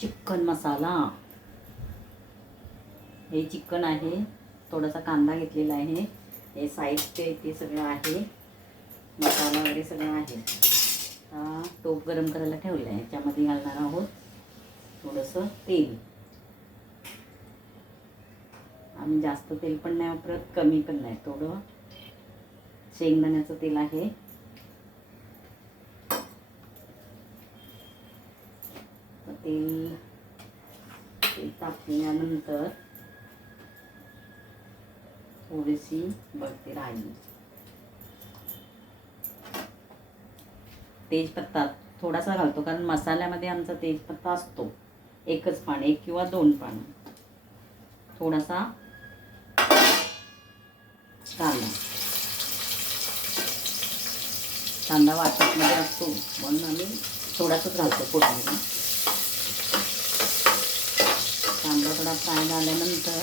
Chicken मसाला. हे chicken आहे. थोडासा कांदा घेतलेला आहे. हे साहित्य ते सगळं आहे. मसाला वगैरे सगळं आहे. हा टोप गरम करायला ठेवलं आहे. याच्यामध्ये घालणार आहोत थोडंसं तेल. आम्ही जास्त तेल पण नाही वापरत, कमी पण नाही. थोडं शेंगदाण्याचं तेल आहे. तेल तापल्यानंतर थोडीशी बघते राई, तेजपत्ता थोडासा घालतो कारण मसाल्यामध्ये आमचा तेजपत्ता असतो. एकच पान, 1 किंवा 2 पान. थोडासा कांदा. कांदा वाटतमध्ये असतो म्हणून आम्ही थोडासाच घालतो फोडणीला. कांदा थोडा फ्राय झाल्यानंतर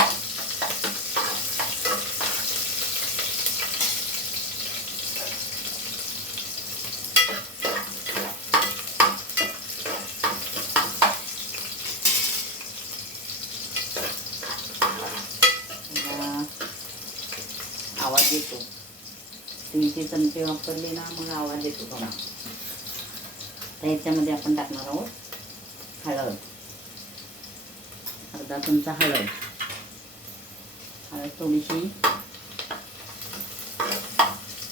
आवाज येतो. स्टीलचे चमचे वापरले ना मग आवाज येतो थोडा. तर ह्याच्यामध्ये आपण टाकणार आहोत हळद. अर्धा चमचा हळद. हळद थोडीशी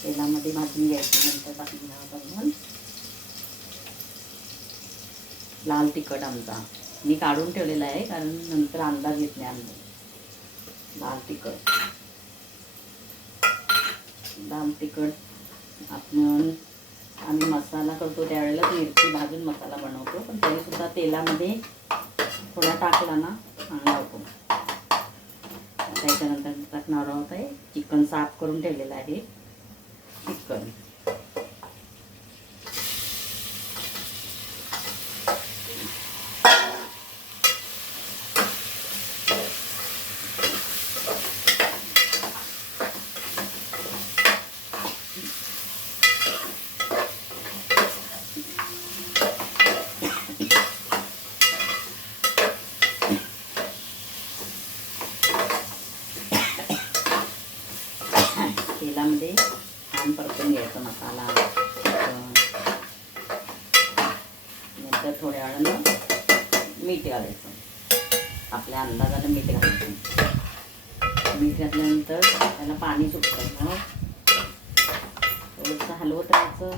तेलामध्ये भाजून घ्यायची. नंतर टाकून घ्यावं. लाल तिखट आमचा मी काढून ठेवलेला आहे कारण नंतर अंदाज येत नाही आमचा. लाल तिखट आपण आम्ही मसाला करतो त्यावेळेला मिरची भाजून मसाला बनवतो, पण तरीसुद्धा तेलामध्ये थोडा टाकला ना चांगला होतो. त्याच्यानंतर टाकणार आहोत आहे चिकन. साफ करून ठेवलेलं आहे चिकन. तेलामध्ये छान परतून घ्यायचा मसाला. नंतर थोड्या वेळानं मीठ घालायचं. आपल्या अंदाजानं मीठ घालायचं. मीठ घातल्यानंतर त्याला पाणी सुटतं. मग थोडंसं हलवत राहायचं.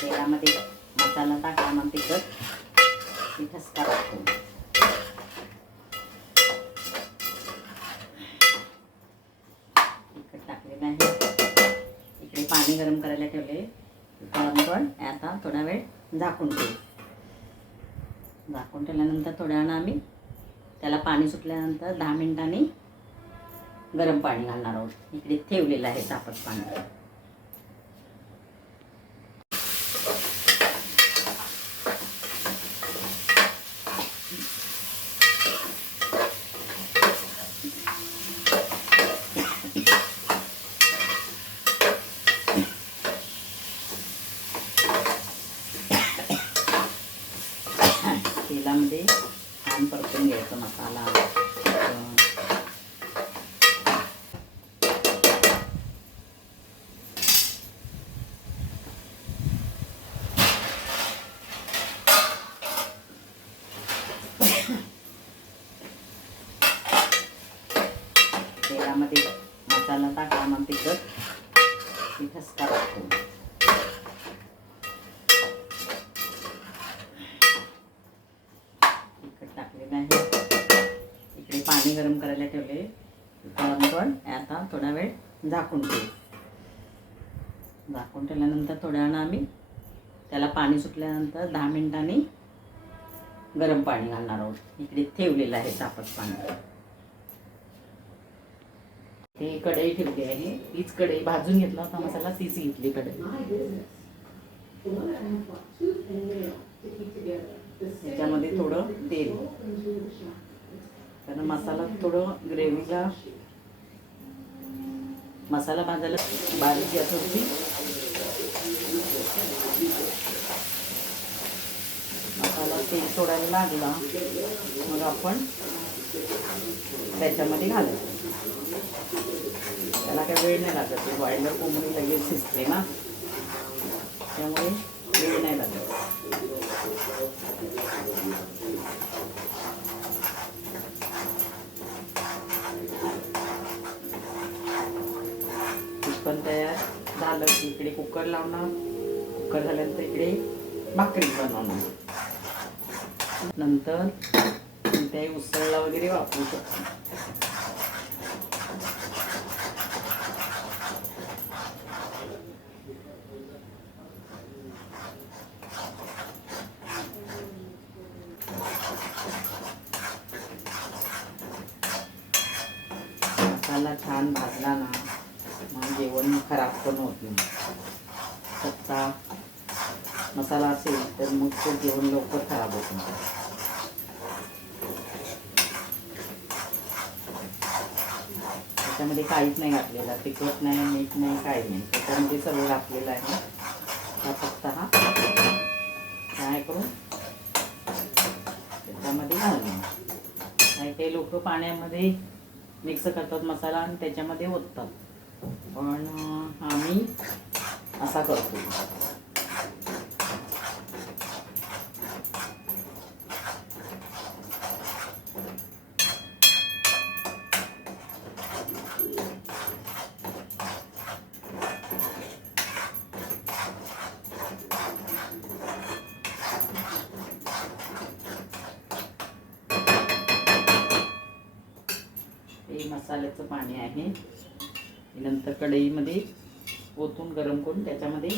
तेलामध्ये मसाला टाकला मग तिखट ठसका टाकतो. तिखट टाकलेलं आहे. इकडे पाणी गरम करायला ठेवले. पण आता थोडा वेळ झाकून ठेवू. झाकून ठेवल्यानंतर थोड्या वेळानं आम्ही त्याला पाणी सुटल्यानंतर 10 मिनिटांनी गरम पाणी घालणार आहोत. इकडे ठेवलेलं आहे तापत पाणी. तेलामध्ये छान परतून घ्यायचा मसाला. तेलामध्ये मसाला टाकला मग तिखट ठसका टाकतो. टाकलेलं आहे. इकडे पाणी गरम करायला ठेवले. पण आता थोडा वेळ झाकून ठेवू. झाकून ठेवल्यानंतर थोड्या वेळानं आम्ही त्याला पाणी सुटल्यानंतर 10 मिनिटांनी गरम पाणी घालणार आहोत. इकडे ठेवलेलं आहे तापत पाणी. ते कढई ठेवली आहे. तीच कढई भाजून घेतला होता मसाला, तीच घेतली कढई. त्याच्यामध्ये थोडं तेल. कारण मसाला थोडं ग्रेव्हीला मसाला भाजायला बारीक गॅसवरती मसाला तेल सोडायला लागला मग आपण त्याच्यामध्ये घालायचं. त्याला काही वेळ नाही लागत, ते बॉयलर कोंबडी लगेच शिजते ना, त्यामुळे वेळ नाही लागत. पण तयार झालं की इकडे कुकर लावणार, कुकर झाल्यानंतर इकडे भाकरी बनवणार. नंतर कोणत्याही उसळला वगैरे वापरू शकतो. मसाला छान भाजला ना मग जेवण खराब पण होत नाही. कच्चा मसाला असेल तर मग ते जेवण लवकर खराब होत नाही. त्याच्यामध्ये काहीच नाही घातलेलं, तिखट नाही, मीठ नाही, काही नाही. त्याच्यामध्ये सगळं घातलेलं आहे. फक्त हा फ्राय करून त्याच्यामध्ये घालणं. काही लोक पाण्यामध्ये मिक्स करतात मसाला आणि त्याच्यामध्ये ओततात, पण आम्ही असा करतो. हे मसाल्याचं पाणी आहे. नंतर कढईमध्ये ओतून गरम करून त्याच्यामध्ये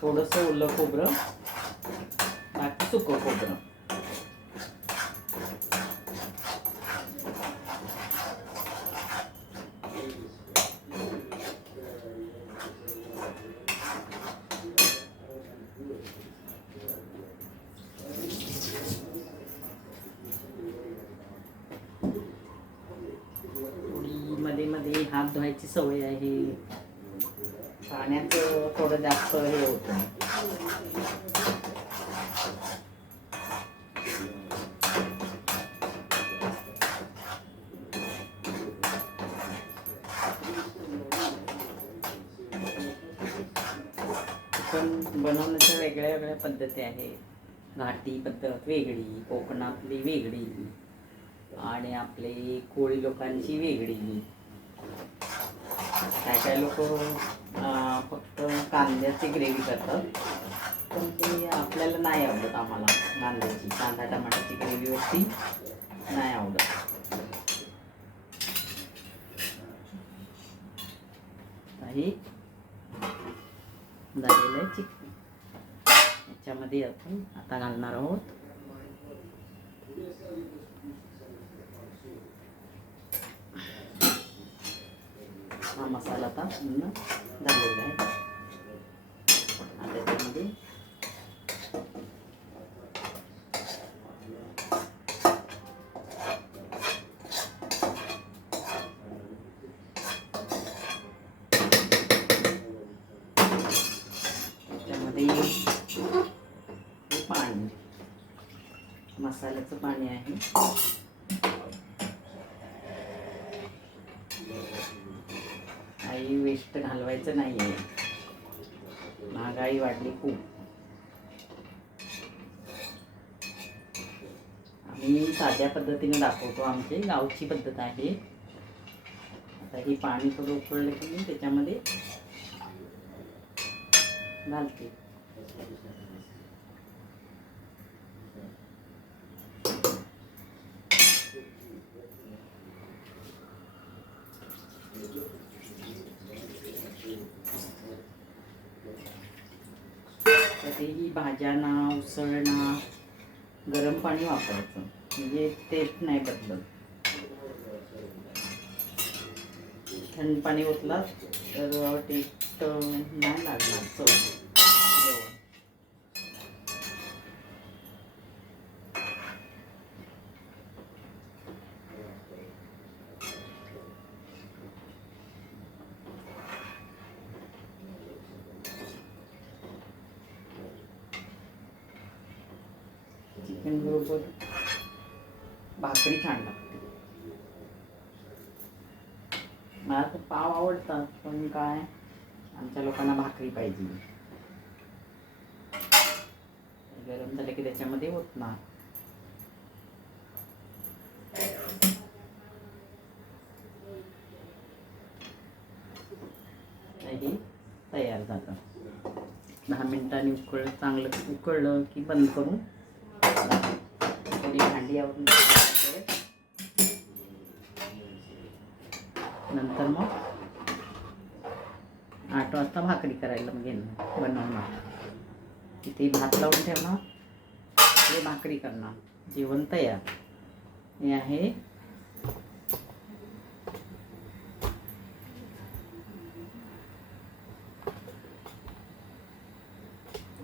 थोडंसं ओलं खोबरं, बाकी सुकं खोबरं. मध्ये मध्ये हात धुवायची सवय आहे. पाण्याचं थोडं जास्त हे होतं. पण बनवण्याच्या वेगळ्या वेगळ्या पद्धती आहेत. घाटी पद्धत वेगळी, कोकणातली वेगळी आणि आपले कोळी लोकांची वेगळी. काय काय लोक फक्त कांद्याची ग्रेव्ही करतात, पण ते आपल्याला नाही आवडत. आम्हाला कांद्याची कांदा टमाट्याची ग्रेव्ही वरती नाही आवडत. हे झालेलं आहे चिकन. याच्यामध्ये आपण आता घालणार आहोत हा मसाला. आता पूर्ण झालेला आहे. त्याच्यामध्ये पाणी, मसाल्याचं पाणी आहे. काही वेस्ट घालवायचं नाहीये. महागाई वाढली खूप. आम्ही साध्या पद्धतीने दाखवतो, आमची गावची पद्धत आहे. आता हे पाणी थोडं उकळलं की मी त्याच्यामध्ये घालते. कधीही भाज्यांना उसळणं गरम पाणी वापरायचं, म्हणजे टेस्ट नाही बदलत. थंड पाणी ओतलं तर टेस्ट नाही लागणार चव. चिकन बरोबर भाकरी छान लागते. मला तर पाव आवडतात, पण काय आमच्या लोकांना भाकरी पाहिजे. गरम झालं की त्याच्यामध्ये होत ना. हे तयार झालं. 10 मिनिटांनी चांगलं उकळलं की बंद करून थोडी भांडी आवरून नंतर मग 8 वाजता भाकरी करायला बनवणार. इथे भात लावून ठेवणार, ते भाकरी करणार, जेवण तयार. हे आहे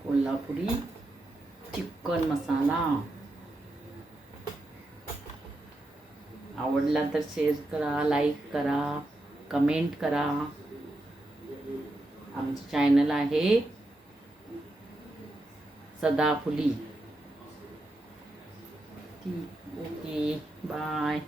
कोल्हापुरी चिकन मसाला. आवडला तर शेअर करा, लाईक करा, कमेंट करा. आमचं चॅनल आहे सदाफुली. Okay, bye.